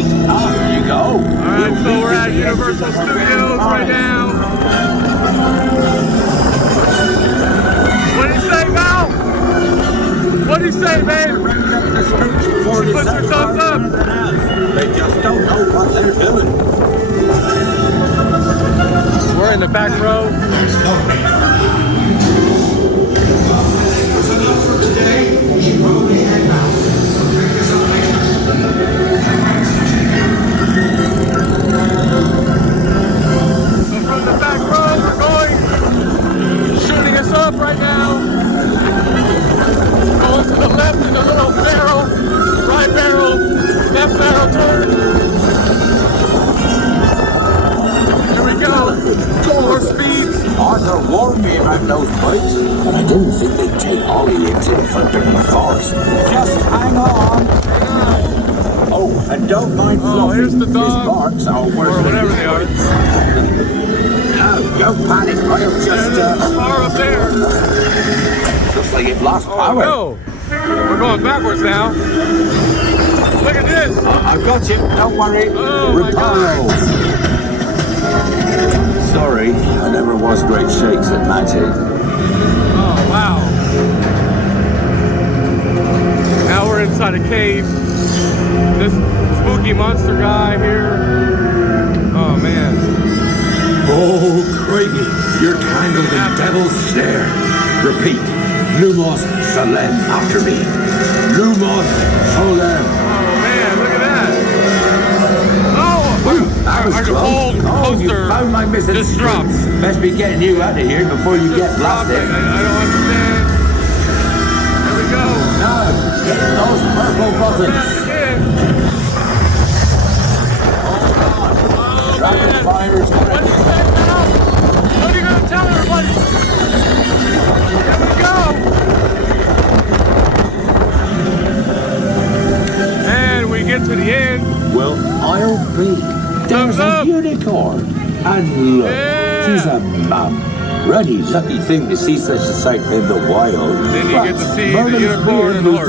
Right, off you go. Alright, so we're at Universal Studios right now. What do you say, Val? What do you say, man? Put your thumbs up. They just don't know what they're doing. We're in the back row. Was enough for today. We should probably head now. So from the back row, we're going, shooting us up right now. Going to the left in the little barrel, right barrel, left barrel turn. Here we go. More speeds. Arthur warned me about those bikes, but I didn't think they'd take Ollie into the forbidden forest. Just hang on. Oh, and don't mind Fluffy. Here's the dog. His barks are Or worth whatever they are. No, don't panic. I'll just... There's a car up there. Looks like it lost Oh power. no. We're going backwards now. Look at this. I've got you. Don't worry. Oh my God. Sorry, I never was great shakes at magic. Oh, wow. Now we're inside a cave. This spooky monster guy here. Oh, man. Oh, Craigie, you're tangled in devil's snare. Repeat, Lumos Solem after me. Lumos Solem. Oh, man, look at that. Oh, our gold poster you found my missing just string. dropped. Best be getting you out of here before you get blasted. I don't understand. Here we go. Now, hit those purple buttons. Back again. Rapid fires. What do you say now? What are you going to tell everybody? Here we go. And we get to the end. Well, I'll be. There's Thumbs a up. unicorn. And look, Yeah. she's a mum. Really lucky thing to see such a sight in the wild. Then you get to see But the Merlin's unicorn beard and the was horse.